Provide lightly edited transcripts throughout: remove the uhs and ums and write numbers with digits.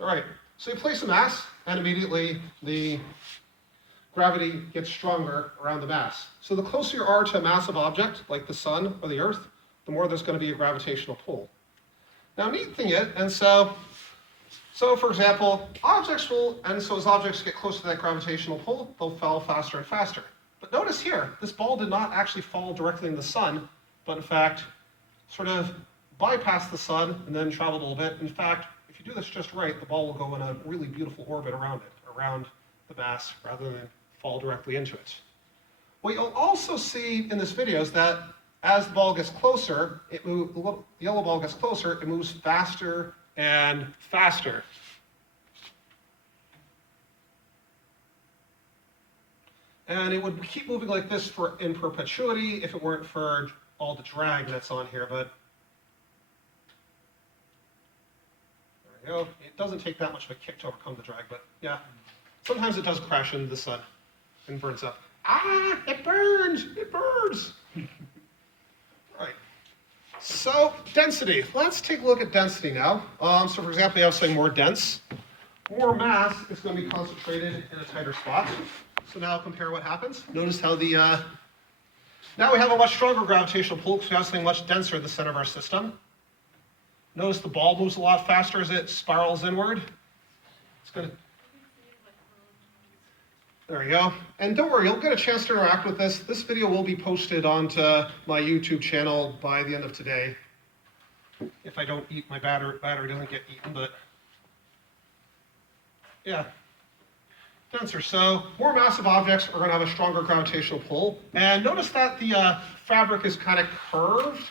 All right, so you place a mass, and immediately the gravity gets stronger around the mass. So the closer you are to a massive object, like the sun or the earth, the more there's going to be a gravitational pull. Now, neat thing is, and so for example, objects will, and so as objects get closer to that gravitational pull, they'll fall faster and faster. But notice here, this ball did not actually fall directly in the sun, but in fact, sort of bypassed the sun and then traveled a little bit. In fact, if you do this just right, the ball will go in a really beautiful orbit around it, around the mass, rather than fall directly into it. What you'll also see in this video is that as the ball gets closer, the yellow ball gets closer, it moves faster and faster. And it would keep moving like this in perpetuity if it weren't for all the drag that's on here, but there we go. It doesn't take that much of a kick to overcome the drag, but yeah. Sometimes it does crash into the sun and burns up. Ah, it burns! It burns! Right. So, density. Let's take a look at density now. So for example, you have something more dense. More mass is going to be concentrated in a tighter spot. So now compare what happens. Notice how now we have a much stronger gravitational pull because we have something much denser at the center of our system. Notice the ball moves a lot faster as it spirals inward. It's going to... There we go. And don't worry, you'll get a chance to interact with this. This video will be posted onto my YouTube channel by the end of today. If I don't eat, my battery doesn't get eaten, but yeah. Denser. So more massive objects are going to have a stronger gravitational pull. And notice that the fabric is kind of curved,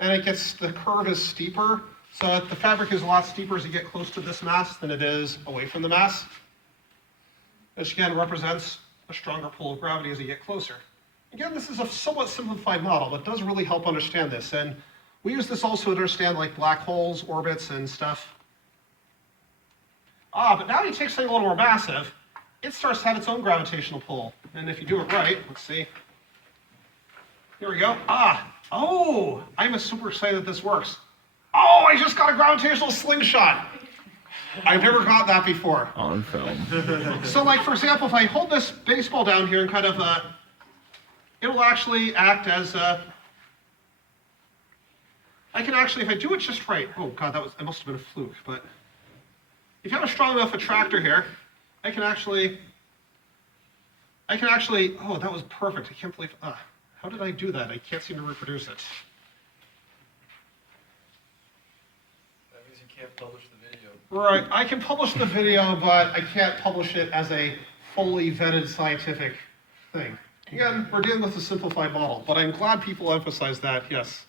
and the curve is steeper. So the fabric is a lot steeper as you get close to this mass than it is away from the mass. Which again represents a stronger pull of gravity as you get closer. Again, this is a somewhat simplified model, but it does really help understand this. And we use this also to understand like black holes, orbits, and stuff. But now you take something a little more massive, it starts to have its own gravitational pull. And if you do it right, let's see. Here we go. Oh, I'm super excited that this works. Oh, I just got a gravitational slingshot. I've never got that before. On film. So like, for example, if I hold this baseball down here and kind of, it will actually act as, I can actually, if I do it just right, oh God, that must have been a fluke, but if you have a strong enough attractor here, I can actually, oh, that was perfect. I can't believe, how did I do that? I can't seem to reproduce it. That means you can't publish the video. Right, I can publish the video, but I can't publish it as a fully vetted scientific thing. Again, we're dealing with a simplified model, but I'm glad people emphasize that, yes.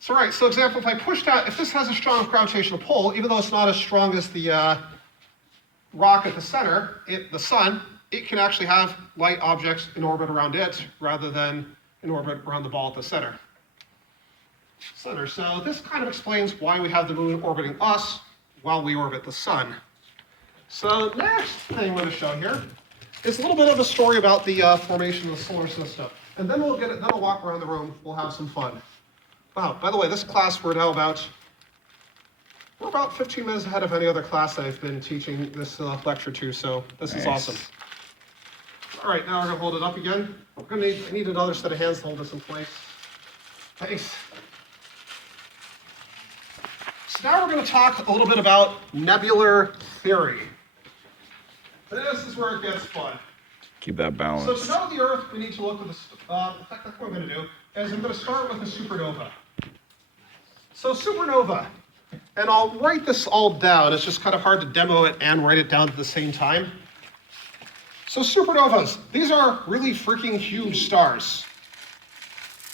So right, so example, if I push that, if this has a strong gravitational pull, even though it's not as strong as the rock at the center, the sun, it can actually have light objects in orbit around it rather than in orbit around the ball at the center. So this kind of explains why we have the moon orbiting us while we orbit the sun. So next thing I'm going to show here is a little bit of a story about the formation of the solar system. And then we'll walk around the room, we'll have some fun. Wow, by the way, this class we're about 15 minutes ahead of any other class I've been teaching this lecture to, so this is awesome. All right, now we're going to hold it up again. I need another set of hands to hold this in place. Nice. So now we're going to talk a little bit about nebular theory. This is where it gets fun. Keep that balance. So to know the Earth, we need to look at this. In fact, that's what I'm going to do. Is I'm going to start with a supernova. So supernova, and I'll write this all down. It's just kind of hard to demo it and write it down at the same time. So supernovas, these are really freaking huge stars.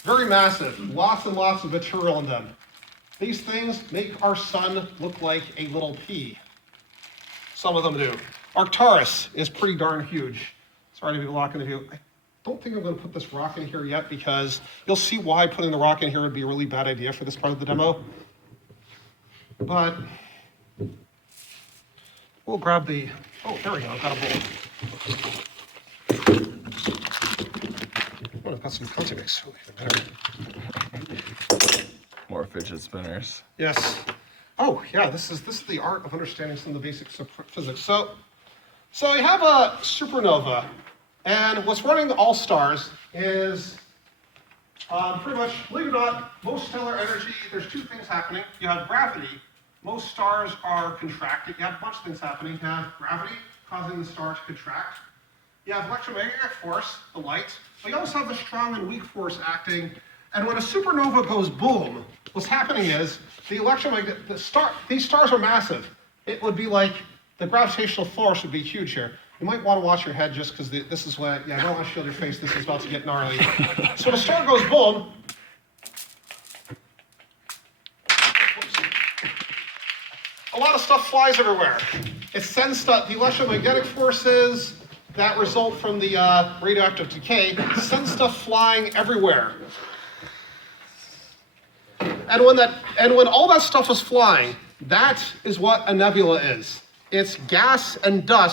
Very massive, lots and lots of material in them. These things make our sun look like a little pea. Some of them do. Arcturus is pretty darn huge. Sorry to be blocking the view. I don't think I'm going to put this rock in here yet because you'll see why putting the rock in here would be a really bad idea for this part of the demo. But we'll grab the, oh, there we go, I've got a bowl. Oh, I've got some contact mix. More fidget spinners. Yes. Oh, yeah, this is the art of understanding some of the basics of physics. So you have a supernova, and what's running all stars is pretty much, believe it or not, most stellar energy, there's two things happening. You have gravity. Most stars are contracting. You have a bunch of things happening. You have gravity causing the star to contract. You have electromagnetic force, the light, but you also have the strong and weak force acting. And when a supernova goes boom, what's happening is these stars are massive. It would be like the gravitational force would be huge here. You might want to watch your head just because this is what, I don't want to shield your face, this is about to get gnarly. So when a star goes boom, a lot of stuff flies everywhere. It sends stuff, the electromagnetic forces that result from the radioactive decay send stuff flying everywhere. And when all that stuff is flying, that is what a nebula is. It's gas and dust